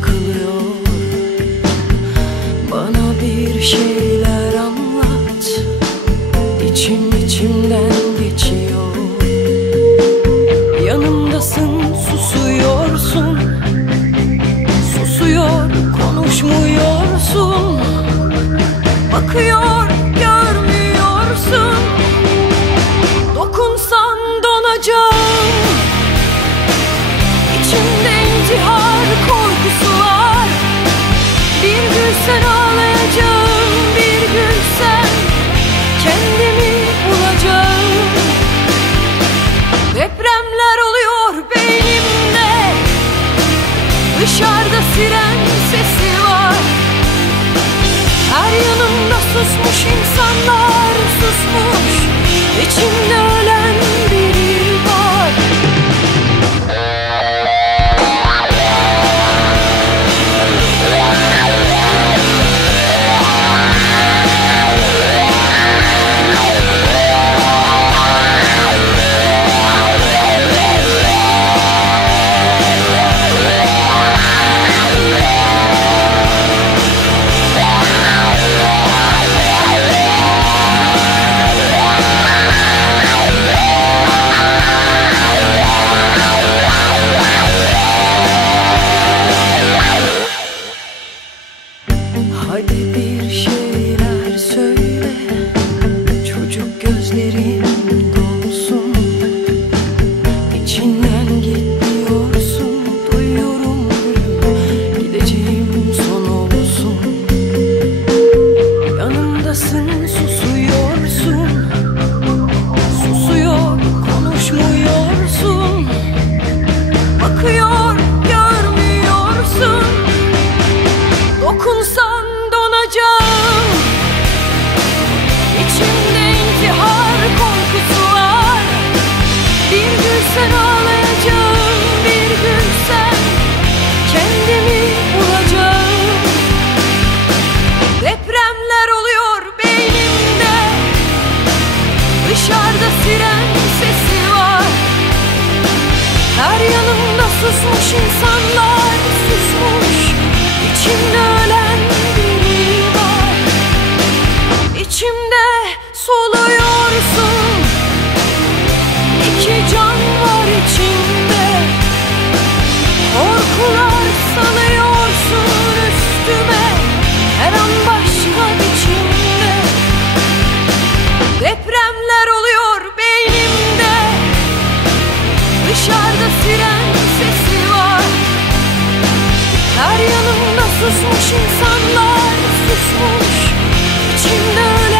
takılıyor. Bana bir şeyler anlat. İçim içimden geçiyor. Yanımdasın susuyorsun. Susuyor konuşmuyorsun. Bakıyor Susmuş insanlar susmuş. İçimde Hadi bir şey 绽放 Susmuş insanlar susmuş. İçimde ölen